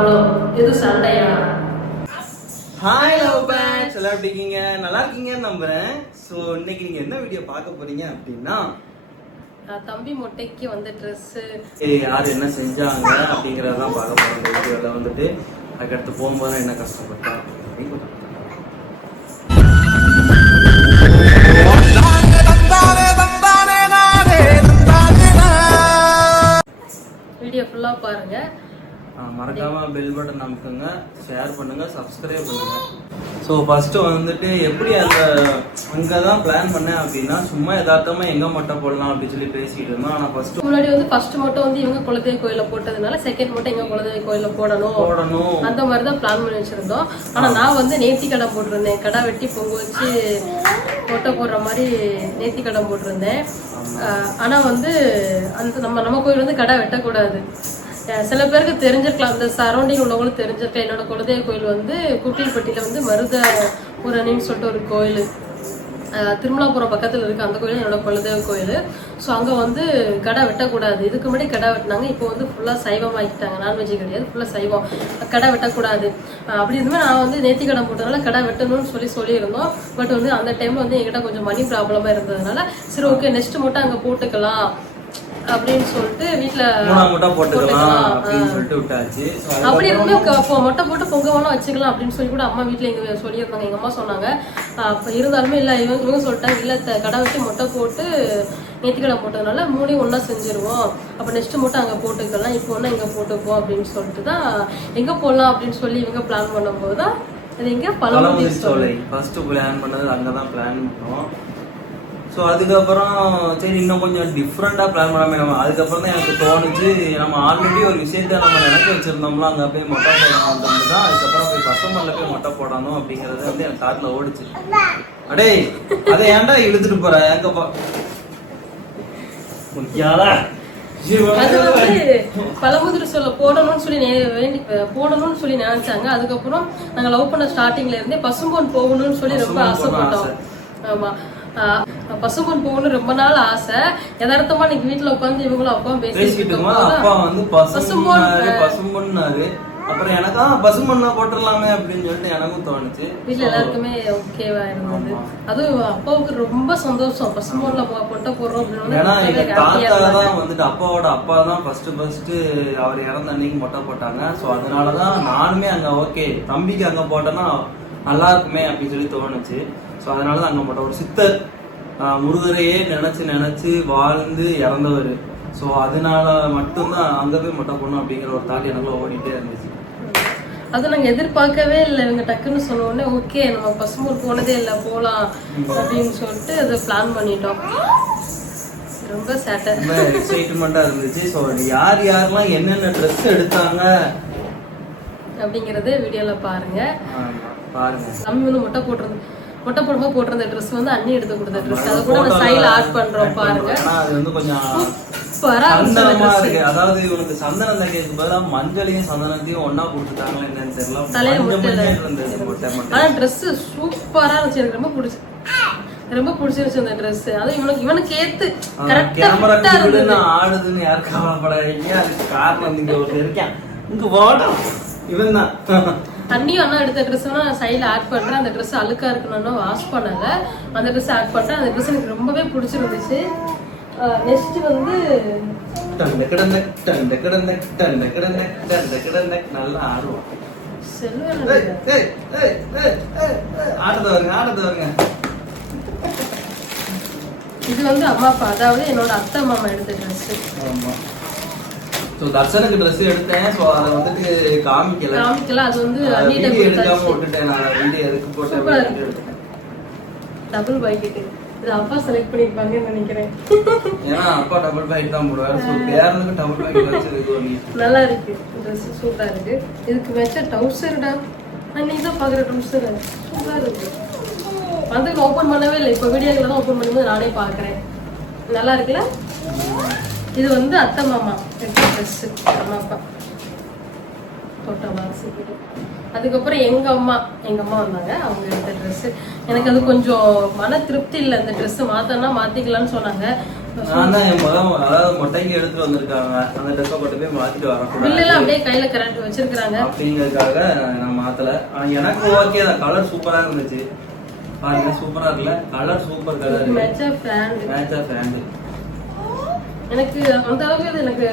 Problem? எது சண்டையா? Hi love birds, எல்லாம் எப்படி இருக்கீங்க? நல்லா இருக்கீங்கன்னு நம்புறேன். ஸோ இன்னைக்கு நீங்க என்ன வீடியோ பார்க்க போறீங்க அப்படின்னா, தம்பி மொட்டைக்கு வந்து ட்ரெஸ் யார் என்ன செஞ்சாங்க அப்படிங்கறதான் பார்க்க போறோம். இந்த வீடியோல வந்துட்டு அதுக்கடுத்து போகும்போது என்ன கஷ்டப்பட்டா வீடியோ ஃபுல்லா பாருங்க. மறக்காம பெல் பட்டன் அமுக்குங்க, ஷேர் பண்ணுங்க, சப்ஸ்கிரைப் பண்ணுங்க. ஸோ ஃபர்ஸ்ட் வந்துட்டு எப்படி அந்த அங்கதான் பிளான் பண்ணேன் அப்படின்னா, சும்மா யதார்த்தமா எங்க மொட்டை போடலாம் அப்படின்னு சொல்லி பேசிட்டு இருந்தோம். ஆனா முன்னாடி வந்து ஃபர்ஸ்ட் மட்டும் வந்து இவங்க குலதெய்வ கோயில போட்டதுனால செகண்ட் மட்டும் எங்க குலதெய்வ கோயில போடணும் அந்த மாதிரி தான் பிளான் பண்ணி வச்சிருந்தோம். ஆனா நான் வந்து நேர்த்தி கடை போட்டிருந்தேன். கடை வெட்டி பொங்க வச்சு மொட்டை போடுற மாதிரி நேர்த்தி கடை போட்டிருந்தேன். ஆனா வந்து அந்த நம்ம கோயில் வந்து கடை வெட்டக்கூடாது. சில பேருக்கு தெரிஞ்சிருக்கலாம், அந்த சரௌண்டிங் உள்ளவங்களுக்கு தெரிஞ்சிருக்கலாம். என்னோட குலதெய்வ கோயில் வந்து குட்டில்பட்டியில வந்து மருத ஊரணின்னு சொல்லிட்டு ஒரு கோயில், திருமலாபுரம் பக்கத்துல இருக்கு. அந்த கோயில் என்னோட குலதெய்வ கோயில். ஸோ அங்க வந்து கடை வெட்டக்கூடாது. இதுக்கு முன்னாடி கடை வெட்டினாங்க, இப்போ வந்து ஃபுல்லா சைவம் ஆக்கிட்டாங்க. நான்வெஜ் கிடையாது, ஃபுல்லா சைவம். கடை வெட்டக்கூடாது அப்படி இருந்துமே நான் வந்து நேர்த்தி கடை போட்டதுனால கடை வெட்டணும்னு சொல்லியிருந்தோம். பட் வந்து அந்த டைம்ல வந்து என்கிட்ட கொஞ்சம் மணி ப்ராப்ளமா இருந்ததுனால சரி ஓகே நெக்ஸ்ட் மட்டும் அங்க போட்டுக்கலாம் அப்படின்னு சொல்லிட்டு வீட்டுல போட்டுக்கலாம் அப்படின்னு சொல்லிட்டு விட்டாச்சு. அப்படி இருக்குமே மொட்டை போட்டு பொங்கலாம் வச்சுக்கலாம் அப்படின்னு சொல்லி கூட அம்மா வீட்டுல எங்க சொல்லியிருந்தாங்க. எங்க அம்மா சொன்னாங்க. அப்ப இருந்தாலுமே இல்ல இவங்க சொல்லிட்டாங்க, இல்ல கடை வச்சு மொட்டை போட்டு நேர்த்திக்கடை போட்டதுனால மூணையும் ஒன்னா செஞ்சிருவோம். அப்ப நெக்ஸ்ட் மட்டும் அங்க போட்டுக்கலாம், இப்போ ஒன்னா இங்க போட்டுப்போம் அப்படின்னு சொல்லிட்டு தான் எங்க போடலாம் அப்படின்னு சொல்லி இவங்க பிளான் பண்ணும் போதுதான் அது எங்க பழமுதிர் சோலை ஃபர்ஸ்ட் பிளான் பண்ணது. அங்கதான் பிளான் பண்ணோம். ஸோ அதுக்கப்புறம் சரி இன்னும் கொஞ்சம் டிஃப்ரெண்டா பிளான் பண்ணாம அதுக்கப்புறம் தான் எனக்கு தோணுச்சு, நம்ம ஆல்ரெடி ஒரு விஷயத்த நம்ம நினைச்சு வச்சிருந்தோம்ல, அங்க போய் மொட்டை போடணும் தான். அதுக்கப்புறம் போய் பசுமல்ல போய் மொட்டை போடணும் அப்படிங்கறது வந்து எனக்கு காட்டுல ஓடிச்சு. அடே அதை ஏன்டா இழுத்துட்டு போற எங்கப்பா பழமுதிர் சொல்ல போடணும்னு சொல்லி நினைச்சாங்க. அதுக்கப்புறம் நாங்க லவ் பண்ண ஸ்டார்டிங்ல இருந்தே பசும்பொன் போகணும்னு சொல்லி ரொம்ப ஆசைப்பட்டோம். ஆமா, பசும்பொன் போகணும் ரொம்ப நாள் ஆசை. யதார்த்தமா நீங்க வீட்டுல உட்காந்து இவங்களும் அப்பா பேசிட்டு அப்பா வந்து பசும்பொன்னாரு. அப்புறம் எனக்கா பசுமண்ணா போட்டுடலாமே அப்படின்னு சொல்லிட்டு எனக்கும் தோணுச்சு. வீட்டுல எல்லாருக்குமே ஓகேவா இருந்தது. அதுவும் அப்பாவுக்கு ரொம்ப சந்தோஷம் பசுமொன்ல போட்ட போடுறோம் அப்படின்னு. ஏன்னா எங்க தாத்தா தான் வந்துட்டு அப்பாவோட அப்பா தான் ஃபர்ஸ்ட் அவர் இறந்த அன்னைக்கு மொட்டை போட்டாங்க. ஸோ அதனாலதான் நானுமே அங்க ஓகே தம்பிக்கு அங்க போட்டோன்னா நல்லா இருக்குமே அப்படின்னு சொல்லி தோணுச்சு. ஸோ அதனாலதான் அங்க மொட்டை, ஒரு சித்தர் முருகரையே நினைச்சு வாழ்ந்து இறந்தவர். ஸோ அதனால மட்டும்தான் அங்க போய் மொட்டை போடணும் அப்படிங்கிற ஒரு தாட் எனக்குள்ள ஓடிட்டே இருந்துச்சு. அது நாங்க எதிர்பார்க்கவே இல்லை. இவங்க டக்குன்னு சொன்ன உடனே ஓகே நம்ம பசும்பொன் போனதே இல்லை போலாம் அப்படின்னு சொல்லிட்டு அதை பிளான் பண்ணிட்டோம். ரொம்ப எக்ஸைட்மெண்டா இருந்துச்சு. ஸோ யாரெல்லாம் என்னென்ன ட்ரெஸ் எடுத்தாங்க அப்படிங்கறத வீடியோல பாருங்க. நம்ம வந்து மொட்டை போடும்போது போட்டிருந்த ட்ரெஸ் வந்து அண்ணி எடுத்து கொடுத்த ட்ரெஸ். அதை கூட நான் ஸ்டைல் ஆட் பண்றோம் பாருங்க. அது வந்து கொஞ்சம் சந்தனமா இருக்கு. அதாவது இவனுக்கு சந்தனம் தைக்கிறதுக்கு பதிலா மஞ்சளையும் சந்தனத்தையும் ஒன்னா கொடுத்துட்டாங்களா என்னன்னு தெரியல. ஆனா ட்ரெஸ் சூப்பரா இருந்துச்சு. எனக்கு ரொம்ப பிடிச்சிருச்சு அந்த ட்ரெஸ். அது இவனுக்கு ஏத்து கேமரா ஆடுதுன்னு யாரும் கவலைப்படாதீங்க. அதுக்கு காரணம் நீங்க ஒருத்தர் இருக்கேன் இங்க வாடம் இவன் தான். அண்ணியும் அண்ணா எடுத்த ட்ரெஸ் நான் சைட்ல ஆட் பண்றேன். அந்த ட்ரெஸ் அழுக்கா இருக்கணும்னு வாஷ் பண்ணல, அந்த ட்ரெஸ் ஆட் பண்றேன். அந்த ட்ரெஸ் எனக்கு ரொம்பவே பிடிச்சிருந்துச்சு. நெக்ஸ்ட் வந்து நல்லா ஆடுவோம். இது வந்து அம்மா அப்பா, அதாவது என்னோட அத்தை மாமா எடுத்த ட்ரெஸ். தர்சனுக்கு ட்ரெஸ் எடுத்தேன். சோ அத வந்துட்டு காமிக்கல. அது வந்து அண்ணிட்ட எடுக்காம விட்டுட்டேன். நான் வீடியோ எதுக்கு போட்டேன். டபுள் பைக்கெட் இது அப்பா செலக்ட் பண்ணிருப்பாங்கன்னு நினைக்கிறேன். ஏன்னா அப்பா டபுள் பைக் தான் போடுவாரு. சோ பேரனுக்கு டபுள் பைக் வச்சிருக்கு. நல்லா இருக்கு ட்ரெஸ், சூப்பரா இருக்கு. இதுக்கு மேட்சா டவுசர்டா. நான் இத பாக்குற டவுசர் சூப்பரா இருக்கு. வந்து ஓபன் பண்ணவே இல்லை. இப்ப வீடியோல தான் ஓபன் பண்ணும்போது நானே பாக்குறேன். நல்லா இருக்குல்ல? இது வந்து அத்தை மாமா எடுத்த ட்ரெஸ். அம்மா அப்பா போட்டோ பாக்ஸ். அதுக்கப்புறம் எங்க அம்மா வந்தாங்க, அவங்க எடுத்த ட்ரெஸ். எனக்கு அது கொஞ்சம் மன திருப்தி இல்லை. அந்த ட்ரெஸ் மாத்தனா மாத்திக்கலாம்னு சொன்னாங்க. நான் தான் என் மகன் அதாவது மொட்டைக்கு எடுத்துட்டு வந்திருக்காங்க, அந்த ட்ரெஸ்ஸை கொண்டு போய் மாத்திட்டு வரக்கூடாது பில்லெல்லாம் அப்படியே கையில கரண்ட் வச்சிருக்காங்க அப்படிங்கிறதுக்காக நான் மாத்தல. எனக்கு ஓகே தான், கலர் சூப்பரா இருந்துச்சு பாருங்க, சூப்பரா இருக்குல்ல colour, super colour, match of pant. Match of pant. எனக்கு அந்த அளவுக்கு எனக்கு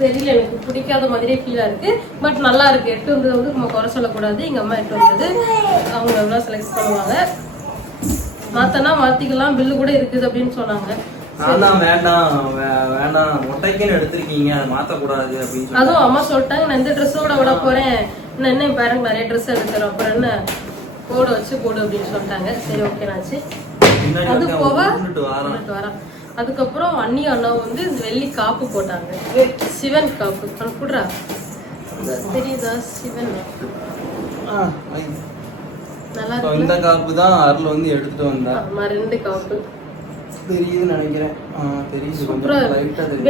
தெரியல, எனக்கு பிடிக்காத மாதிரியே ஃபீலா இருக்கு. பட் நல்லா இருக்கு. எட்டு வந்தது வந்து நம்ம குறை சொல்லக்கூடாது. எங்க அம்மா எட்டு வந்தது அவங்க எவ்வளவு செலக்ட் பண்ணுவாங்க, மாத்தனா மாத்திக்கலாம், பில்லு கூட இருக்குது அப்படின்னு சொன்னாங்க. நான் வேண்டாம் வேண்டாம் மொட்டைக்குன்னு எடுத்திருக்கீங்க, அதை மாத்தக்கூடாது அப்படின்னு அதுவும் அம்மா சொல்லிட்டாங்க, நான் இந்த ட்ரெஸ்ஸோட விட போறேன், நான் என்ன என் பேரண்ட் நிறைய ட்ரெஸ் எடுத்துறேன், அப்புறம் என்ன போடு வச்சு போடு அப்படின்னு சொல்லிட்டாங்க. சரி ஓகேனாச்சு. அது போக வரேன். அதுக்கப்புறம் அண்ணி அண்ணா வந்து வெள்ளி காப்பு போட்டாங்க, சிவன் காப்பு. அனுப்புடுறா தெரியுதா? சிவன் நல்லா இருக்கு. இந்த காப்பு தான் அருள் வந்து எடுத்துட்டு வந்தா. 2 காப்பு தெரியுதுன்னு நினைக்கிறேன். தெரியுது.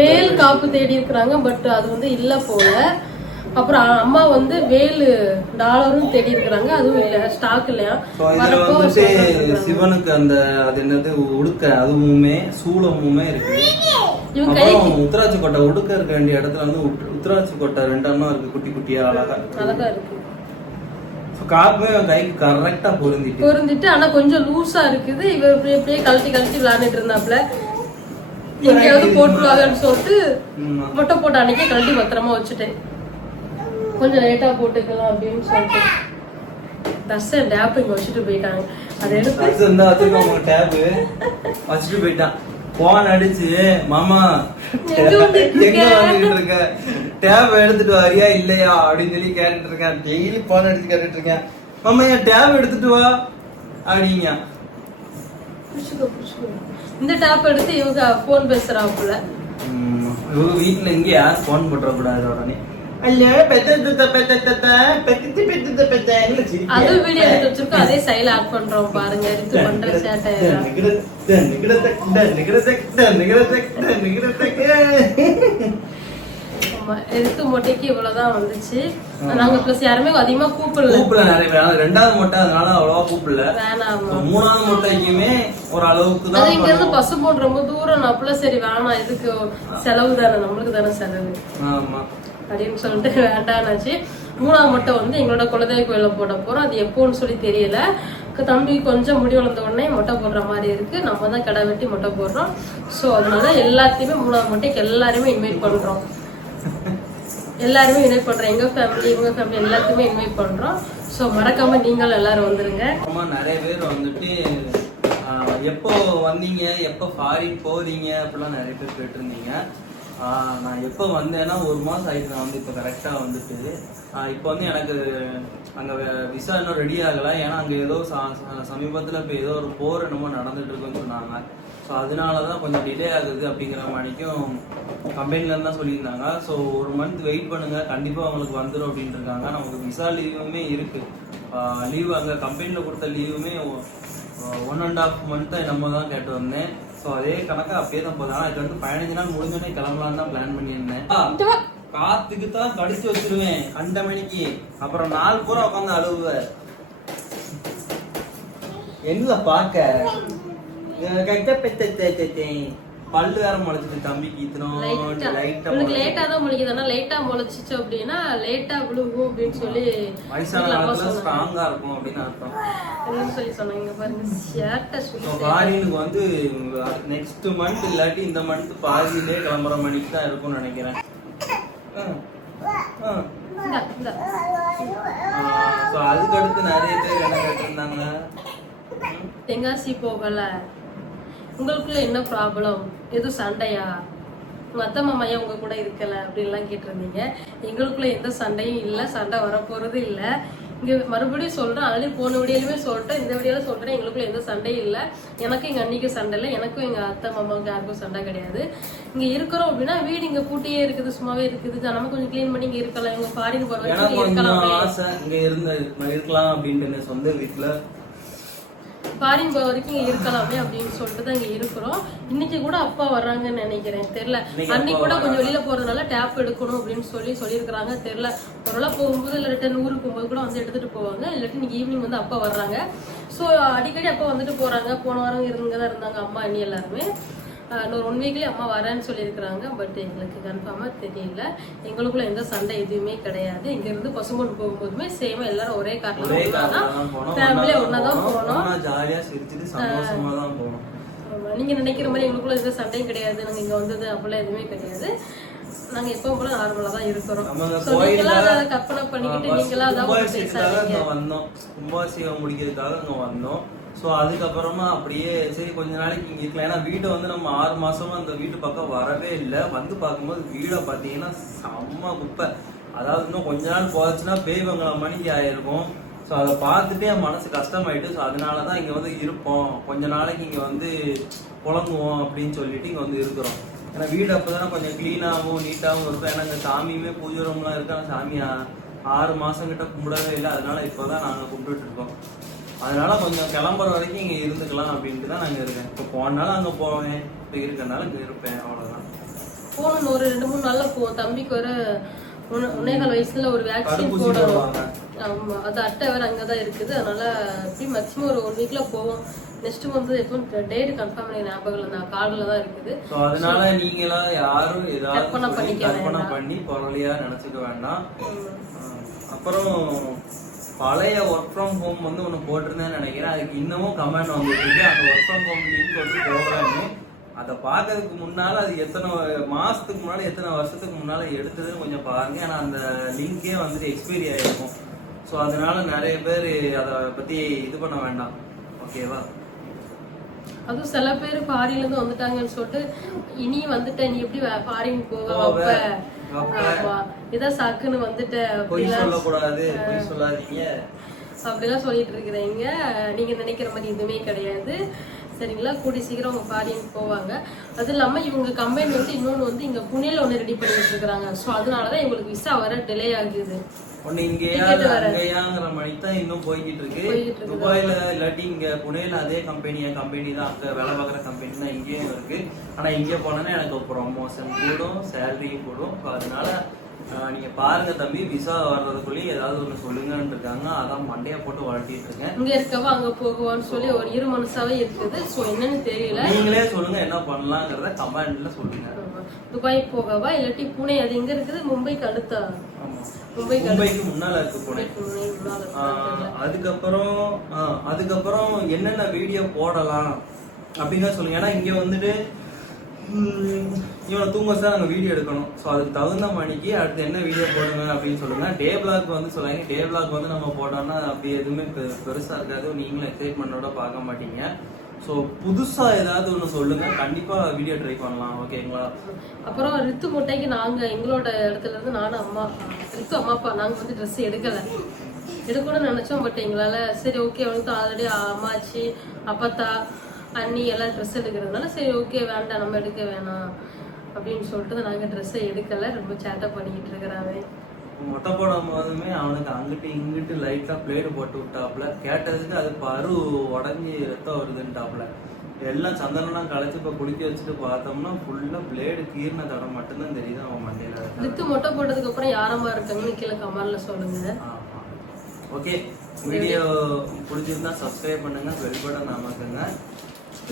வேல் காப்பு தேடி இருக்கிறாங்க, பட் அது வந்து இல்ல போல. அப்புறம் அம்மா வந்து வேலு டாலரும் தேடி இருக்கிறாங்க, அதுவும் இல்ல, ஸ்டாக் இல்லையா. சிவனுக்கு அந்த அது என்னது உடுக்க அதுவுமே சூளமுமே இருக்கு. உத்தராட்சி கொட்டை உடுக்க இருக்க வேண்டிய இடத்துல வந்து உத்தராட்சி கொட்டை 2 அண்ணா இருக்கு, குட்டி குட்டியா அழகா இருக்கு. காப்புமே கைக்கு கரெக்டா பொருந்திட்டு, ஆனா கொஞ்சம் லூசா இருக்குது. இவர் இப்படியே கழட்டி விளையாண்டுட்டு இருந்தாப்ல, எங்கேயாவது போட்டுருவாங்கன்னு சொல்லிட்டு மொட்டை போட்ட அன்னைக்கே கழட்டி பத்திரமா வச்சுட்டேன். கொஞ்சம் லேட்டா போட்டுக்கலாம் அப்படின்னு சொல்லிட்டு ட்ரெஸ் டேப் இங்க வச்சுட்டு போயிட்டாங்க. அதை எடுத்து வச்சுட்டு போயிட்டான். போன் அடிச்சு, மாமா எங்க வந்துட்டு இருக்க, டேப் எடுத்துட்டு வரியா இல்லையா அப்படின்னு சொல்லி கேட்டுட்டு இருக்கேன். டெய்லி போன் அடிச்சு கேட்டுட்டு இருக்கேன், மாமா என் டேப் எடுத்துட்டு வா அப்படிங்க. இந்த டேப் எடுத்து இவங்க போன் பேசுறாப்புல. இவங்க வீட்டுல இங்க யாரும் போன் போட்டுற கூடாது உடனே. அது வீடியோ எடுத்து வச்சிருக்கோம், அதே ஸ்டைல் ஆட் பண்றோம் பாருங்க. எடுத்து பண்ற சேட்டை எடுத்து மொட்டைக்கு இவ்வளவுதான் வந்துச்சு. நாங்க பிளஸ் யாருமே அதிகமா கூப்பிடல. ரெண்டாவது மொட்டை அதனால அவ்வளவா கூப்பிடல. மூணாவது மொட்டைக்குமே ஒரு அளவுக்கு தான். இங்க இருந்து பஸ் போட்டு ரொம்ப தூரம் நப்புல, சரி வேணாம், இதுக்கு செலவு தானே, நம்மளுக்கு தானே செலவு அப்படின்னு சொல்லிட்டு வேண்டாம்னாச்சு. மூணாவது மொட்டை வந்து எங்களோட குலதெய்வ கோயில போட போறோம். அது எப்போன்னு சொல்லி தெரியல. தம்பி கொஞ்சம் முடி வளர்ந்த உடனே மொட்டை போடுற மாதிரி இருக்கு. நம்ம தான் கடை வெட்டி மொட்டை போடுறோம். ஸோ அதனால எல்லாத்தையுமே மூணாவது மொட்டைக்கு எல்லாருமே இன்வைட் பண்றோம். எல்லாருமே இன்வைட் பண்றோம். எங்க ஃபேமிலி இவங்க ஃபேமிலி எல்லாத்தையுமே இன்வைட் பண்றோம். ஸோ மறக்காம நீங்களும் எல்லாரும் வந்துருங்க. நிறைய பேர் வந்துட்டு எப்போ வந்தீங்க, எப்போ ஃபாரின் போறீங்க அப்படிலாம் நிறைய பேர் கேட்டிருந்தீங்க. நான் எப்போ வந்தேன்னா 1 மாதம் ஆயிடுச்சு. நான் வந்து இப்போ கரெக்டாக வந்துட்டு இப்போ வந்து எனக்கு அங்கே விசா இன்னும் ரெடி ஆகலை. ஏன்னா அங்கே ஏதோ சமீபத்தில் இப்போ ஏதோ ஒரு போர் என்னமோ நடந்துட்டு இருக்குன்னு சொன்னாங்க. ஸோ அதனால தான் கொஞ்சம் டிலே ஆகுது அப்படிங்கிற மாதிரிக்கும் கம்பெனிலேருந்து தான் சொல்லியிருந்தாங்க. ஸோ 1 மந்த் வெயிட் பண்ணுங்கள், கண்டிப்பாக அவங்களுக்கு வந்துடும் அப்படின்ட்டு இருக்காங்க. நமக்கு விசா லீவுமே இருக்குது. லீவு அங்கே கம்பெனியில் கொடுத்த லீவுமே 1.5 மந்த் நம்ம தான் கேட்டு வந்தேன். ஸோ அதே கணக்கா அப்படியே தான் போதும். ஆனால் இது வந்து 15 நாள் முடிஞ்சோடனே கிளம்பலான்னு தான் பிளான் பண்ணியிருந்தேன். காத்துக்கு தான் கடிச்சு வச்சிருவேன் 2 மணிக்கு. அப்புறம் நாள் பூரா உட்காந்து அழுவுவேன். என்ன பாக்க பல்லு வேற முளைச்சிட்டு தம்பிக்கு லேட்டா தான் முளைக்குது. லேட்டா முளைச்சிச்சு அப்படின்னா லேட்டா விழுகும் அப்படின்னு சொல்லி வயசான காலத்துல ஸ்ட்ராங்கா இருக்கும் அப்படின்னு அர்த்தம் சொல்லி சொன்னாங்க. பாருங்க ஃபாரினுக்கு வந்து நெக்ஸ்ட் மந்த் இல்லாட்டி இந்த மந்த் பாதியிலே கிளம்புற மணிக்கு தான் இருக்கும்னு நினைக்கிறேன். அதுக்கு அடுத்து நிறைய பேர் என்ன கேட்டிருந்தாங்க, தென்காசி போகல, உங்களுக்குள்ள என்ன ப்ராப்ளம், எதுவும் சண்டையா, உங்க அத்தை மாமையா உங்க கூட இருக்கல அப்படின்லாம் கேட்டிருந்தீங்க. எங்களுக்குள்ள எந்த சண்டையும் இல்லை, சண்டை வரப்போறது இல்லை. இங்க மறுபடியும் சொல்றேன், ஆல்ரெடி போன வீடியோலுமே சொல்லிட்டேன், இந்த வீடியோல சொல்றேன், எங்களுக்குள்ள எந்த சண்டையும் இல்லை. எனக்கும் எங்க அண்ணிக்கும் சண்டை இல்லை, எனக்கும் எங்க அத்தை மாமாவுக்கு யாருக்கும் சண்டை கிடையாது. இங்க இருக்கிறோம் அப்படின்னா வீடு இங்க பூட்டியே இருக்குது, சும்மாவே இருக்குது. நம்ம கொஞ்சம் கிளீன் பண்ணி இங்க இருக்கலாம். இவங்க ஃபாரின் போற வரைக்கும் இருக்கலாம் அப்படின்னு சொந்த வீட்டுல ஃபாரின் போற வரைக்கும் இங்க இருக்கலாமே அப்படின்னு சொல்லிட்டு தான் இங்க இருக்கிறோம். இன்னைக்கு கூட அப்பா வர்றாங்கன்னு நினைக்கிறேன், தெரியல. அன்னைக்கு கூட கொஞ்சம் வெளியில போறதுனால டேப் எடுக்கணும் அப்படின்னு சொல்லியிருக்கிறாங்க, தெரியல. ஒருவேளை போகும்போது இல்லை ரிட்டர்ன் ஊருக்கு போகும்போது கூட வந்து எடுத்துட்டு போவாங்க. இல்லாட்டி இன்னைக்கு ஈவினிங் வந்து அப்பா வர்றாங்க. ஸோ அடிக்கடி அப்பா வந்துட்டு போறாங்க. போன வாரம் இங்கதான் இருந்தாங்க அம்மா அண்ணி எல்லாருமே. இன்னொரு 1 வீக்லயே அம்மா வரேன்னு சொல்லியிருக்கிறாங்க. பட் எங்களுக்கு கன்ஃபார்மா தெரியல. எங்களுக்குள்ள எந்த சண்டை எதுவுமே கிடையாது. இங்க இருந்து பசும்பொன் போகும்போதுமே சேமா எல்லாரும் ஒரே கார்ல போனோம். ஃபேமிலியா ஒன்னாதான் போனோம். ஜாலியா சிரிச்சிட்டு சந்தோஷமா தான் போனோம். நீங்க நினைக்கிற மாதிரி எங்களுக்குள்ள எந்த சண்டையும் கிடையாது. நாங்க இங்க வந்தது அப்படிலாம் எதுவுமே கிடையாது. நாங்க எப்பவும் போல நார்மலா தான் இருக்கிறோம். கற்பனை பண்ணிக்கிட்டு நீங்களா வந்தோம். கும்பாபிஷேகம் முடிக்கிறதுக்காக அங்க வந்தோம். சோ அதுக்கப்புறமா அப்படியே சரி கொஞ்ச நாளைக்கு இங்க இருக்கலாம். ஏன்னா வீட்டை வந்து நம்ம 6 மாசமா அந்த வீட்டு பக்கம் வரவே இல்லை. வந்து பார்க்கும்போது வீடை பாத்தீங்கன்னா செம்ம குப்பை. அதாவது இன்னும் கொஞ்ச நாள் போச்சுன்னா பேய் பங்களா மணிக்கு ஆயிருக்கும். ஸோ அதை பார்த்துட்டு என் மனசு கஷ்டமாயிட்டு. ஸோ அதனாலதான் இங்க வந்து இருப்போம், கொஞ்ச நாளைக்கு இங்க வந்து புழங்குவோம் அப்படின்னு சொல்லிட்டு இங்க வந்து இருக்கிறோம். ஏன்னா வீடு அப்பதானே கொஞ்சம் கிளீனாகவும் நீட்டாகவும் இருக்கும். ஏன்னா இங்க சாமியுமே பூஜை ரூம்லாம் இருக்கு. ஆனால் சாமி 6 மாசம் கிட்ட கும்பிடவே இல்லை. அதனால இப்போதான் நாங்க கும்பிட்டுட்டு இருக்கோம். அதனால கொஞ்சம் கிளம்புற வரைக்கும் இங்க இருந்துக்கலாம் அப்படின்ட்டு தான் நாங்க இருக்கேன். இப்போ போனாலும் அங்க போவேன், இப்போ இருக்கனால இங்க இருப்பேன், அவ்வளவுதான். போகணும் ஒரு 2-3 நாள்ல போவோம். தம்பிக்கு ஒரு 1.25 வயசுல ஒரு வேக்சின் போடணும். ஆமா, அது அட்டை வேற அங்கதான் இருக்குது. அதனால மேக்ஸிமம் ஒரு 1 வீக்ல போவோம். நெக்ஸ்ட் மந்த் எப்போ டேட் கன்ஃபார்ம் பண்ணி ஞாபகம் இல்லை, கார்டுல தான் இருக்குது. சோ அதனால நீங்களா யாரும் ஏதாவது கற்பனை பண்ணி பொருளியா நினைச்சுக்க வேண்டாம். அப்புறம் பழைய ஒர்க் ஃப்ரம் ஹோம் வந்து ஒண்ணு போட்டிருந்தேன்னு நினைக்கிறேன். அதுக்கு இன்னமும் கமெண்ட் வந்துட்டு இருக்கு. அந்த ஒர்க் ஃப்ரம் ஹோம் லிங்க் வந்து போகலான்னு. அதை பார்க்கறதுக்கு முன்னால அது எத்தனை மாசத்துக்கு முன்னால எத்தனை வருஷத்துக்கு முன்னால எடுத்ததுன்னு கொஞ்சம் பாருங்க. ஏன்னா அந்த லிங்கே வந்துட்டு எக்ஸ்பைரி ஆயிருக்கும். ஸோ அதனால நிறைய பேர் அதை பத்தி இது பண்ண வேண்டாம். ஓகேவா? அதுவும் சில பேர் ஃபாரின்ல இருந்து வந்துட்டாங்கன்னு சொல்லிட்டு இனி வந்துட்ட நீ எப்படி ஃபாரின் போவ இத சாக்குன்னு வந்துட்ட அப்படிலாம் சொல்லிட்டு இருக்கிறீங்க. நீங்க நினைக்கிற மாதிரி எதுவுமே கிடையாது. சரிங்களா? கூடி சீக்கிரம் அவங்க ஃபாரின் போவாங்க. அது இல்லாம இவங்க கம்பெனி வந்து இன்னொன்னு வந்து இங்க புனேல ஒண்ணு ரெடி பண்ணிட்டு இருக்காங்க. சோ அதனாலதான் இவங்களுக்கு விசா வர டிலே ஆகுது. ஒண்ணு இங்கேயாங்கிற மாதிரி தான் இன்னும் போய்கிட்டு இருக்கு. துபாயில இல்லாட்டி இங்க புனேல அதே கம்பெனி தான் அங்க வேலை பார்க்குற கம்பெனி தான் இங்கேயும் இருக்கு. ஆனா இங்கே போனோன்னா எனக்கு ப்ரொமோஷன் கூடும், சேலரியும் கூடும். அதனால நீங்க பாருங்க தம்பி, விசா வர்றதுக்குள்ளேயும் ஏதாவது ஒண்ணு சொல்லுங்கன்னு இருக்காங்க. அதான் மண்டையா போட்டு வளர்த்திட்டு இருக்கேன். இங்க இருக்கவா அங்க போகுவான்னு சொல்லி ஒரு இரு மனசாவே இருக்குது. சோ என்னன்னு தெரியல. நீங்களே சொல்லுங்க என்ன பண்ணலாங்கிறத கமெண்ட்ல சொல்லுங்க. துபாய் போகவா இல்லாட்டி புனே? அது எங்க இருக்குது? மும்பைக்கு அடுத்தா? மும்பைக்கு முன்னால இருக்கு புனே. அதுக்கப்புறம் என்னென்ன வீடியோ போடலாம் அப்படின்னு சொல்லுங்க. ஏன்னா இங்க வந்துட்டு இவனை தூங்க வச்சு தான் நாங்கள் வீடியோ எடுக்கணும். ஸோ அதுக்கு தகுந்த மணிக்கு அடுத்து என்ன வீடியோ போடுங்க அப்படின்னு சொல்லுங்க. டே பிளாக் வந்து சொல்லுங்க. டே பிளாக் வந்து நம்ம போட்டோம்னா அப்படி எதுவுமே பெருசா இருக்காது. நீங்களும் எக்ஸைட்மெண்டோட பார்க்க மாட்டீங்க. ஸோ புதுசா ஏதாவது ஒன்று சொல்லுங்க, கண்டிப்பா வீடியோ ட்ரை பண்ணலாம். ஓகேங்களா? அப்புறம் ரித்து முட்டைக்கு நாங்க எங்களோட இடத்துல இருந்து நானும் அம்மா ரித்து அம்மா அப்பா நாங்க வந்து ட்ரெஸ் எடுக்கணும்னு நினைச்சோம். பட் எங்களால சரி ஓகே அவனுக்கு ஆல்ரெடி அம்மாச்சி அப்பத்தா அண்ணி எல்லாம் ட்ரெஸ் எடுக்கிறதுனால சரி ஓகே வேண்டாம் நம்ம எடுக்க வேணாம் அப்படின்னு சொல்லிட்டு நாங்க ட்ரெஸ்ஸை எடுக்கல. ரொம்ப சேட்டை பண்ணிக்கிட்டு இருக்கிறாங்க. மொட்டை போடும் போதுமே அவனுக்கு அங்கிட்டு இங்கிட்டு லைட்டா பிளேடு போட்டு விட்டாப்ல. கேட்டதுக்கு அது பரு உடஞ்சி ரத்தம் வருதுன்ட்டாப்ல. எல்லாம் சந்தனம் களைச்சு இப்ப குளிக்க வச்சுட்டு பார்த்தோம்னா ஃபுல்லா பிளேடு கீர்ன தடம் மட்டும்தான் தெரியுது அவன் மண்டையில. வித்து மொட்டை போட்டதுக்கு அப்புறம் யாரமா இருக்காங்கன்னு கீழே கமெண்ட்ல சொல்லுங்க. ஓகே, வீடியோ பிடிச்சிருந்தா சப்ஸ்கிரைப் பண்ணுங்க, பெல் பட்டன் அமர்த்துங்க.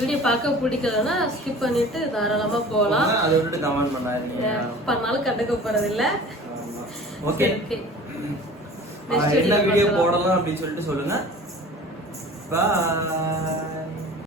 வீடியோ பார்க்க பிடிக்கலன்னா ஸ்கிப் பண்ணிட்டு தாராளமா போகலாம். அதை விட்டுட்டு கமெண்ட் பண்ணாதீங்க. பண்ணாலும் கண்டுக்க போறது இல்ல. ஓகே, என்ன வீடியோ போடலாம் அப்படின்னு சொல்லிட்டு சொல்லுங்க. பாய்.